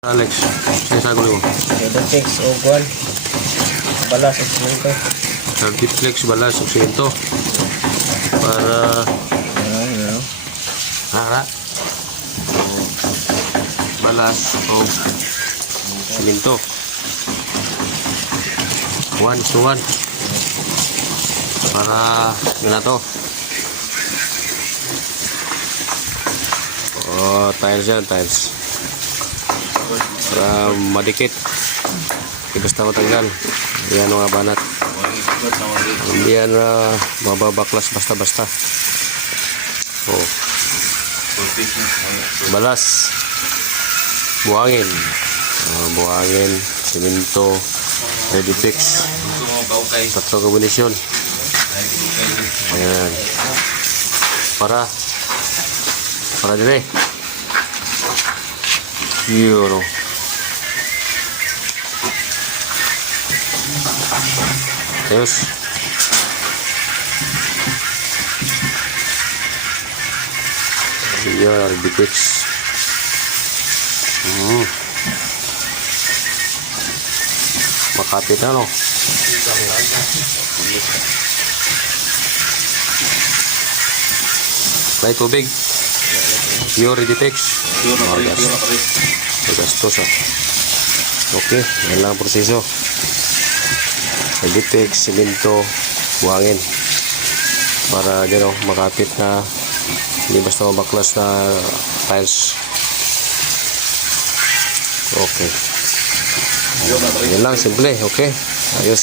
Alex, sinasagot mo. Duplex o guwan. Balas o simento. Duplex, balas, o simento. Para hara. Balas o simento. 1:1. Para yun na to. Oh, tiles yan, tiles. Para madikit. Hindi basta matanggal. Yan mga banat. Hindi yan mababaklas basta-basta. Oh. Balas. Buhangin. Buhangin, simento, ready fix. Tatlong kombinasyon. Ayan. Para dire. Yun. Ayos. Yan, ready fix. Makapit na, no? May tubig. Pure ready fix. Gastos, okay, yan lang ang proseso. Ready fix, simento, buhangin. Para dyan, makapit na hindi basta mabaklas na tiles. Okay. Yan lang, simple. Okay. Ayos.